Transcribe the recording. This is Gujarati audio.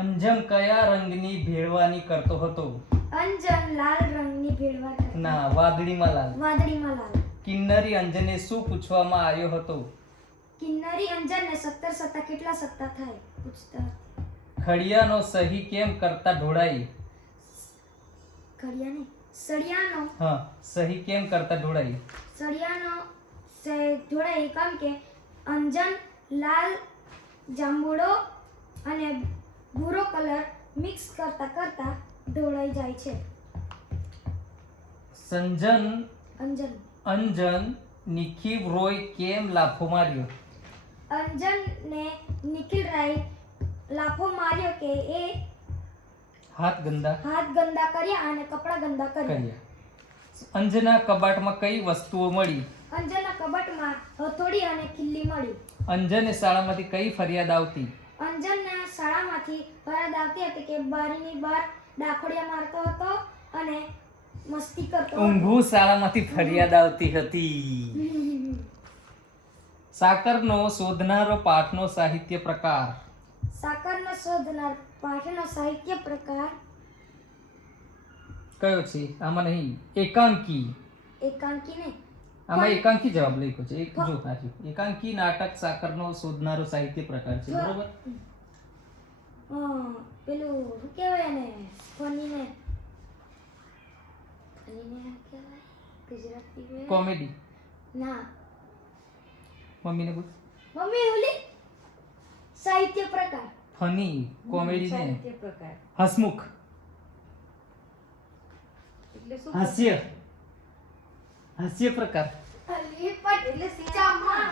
અંજન કયા રંગની ભેળવાની કરતો હતો? અંજન લાલ રંગની ભેળવા કરતો. ના, વાદળીમાં લાલ. વાદળીમાં લાલ. કિન્નરી અંજને શું પૂછવામાં આવ્યો હતો? કિન્નરી અંજનને 17 સત્તા કેટલા સત્તા થાય પૂછતા. ખડિયાનો સહી કેમ કરતા ઢોળાઈ? ઘડિયાને સળિયાનો હા, સહી કેમ કરતા ઢોળાઈ? સળિયાનો જોડાય કેમ કે અંજન લાલ, જાંબુડો અને ભૂરો કલર મિક્સ કરતા કરતા ઢોળાઈ જાય છે. અંજન નિખિલ રોય કેમ લાફો માર્યો? અંજનને નિખિલ રાય લાફો માર્યો કે એ હાથ ગંદા કર્યા અને કપડા ગંદા કર્યા. અંજના કબાટમાં કઈ વસ્તુઓ મળી? અંજનના કબાટમાં હથોડી અને ખિલ્લી મળી. અંજને શાળામાંથી કઈ ફરિયાદ આવતી? અંજનના શાળામાંથી ફરિયાદ આવતી હતી કે બારીની બહાર ડાખોડિયા મારતો હતો અને મસ્તી કરતો હતો. ઊંઘું શાળામાંથી ફરિયાદ આવતી હતી. સાકરનો શોધનારો પાઠનો સાહિત્ય પ્રકાર? સાકરનો શોધનાર પાઠનો સાહિત્ય પ્રકાર કયો છે? આમાં નહીં, એકાંકી. એકાંકી ને આમાં એકાંકી જવાબ લખ્યો છે. એક જો સાચું. એકાંકી નાટક સાકરનો શોધનારો સાહિત્ય પ્રકાર છે. બરોબર. પેલું શું કહેવાય ને ફનીને કહેવાય ગુજરાતી કોમેડી. ના મમ્મીને પૂછ. મમ્મી ઓલી સાહિત્ય પ્રકાર ફની કોમેડી ને સાહિત્ય પ્રકાર હસમુખ એટલે શું? હાસ્ય પ્રકાર. એટલે સિચામાં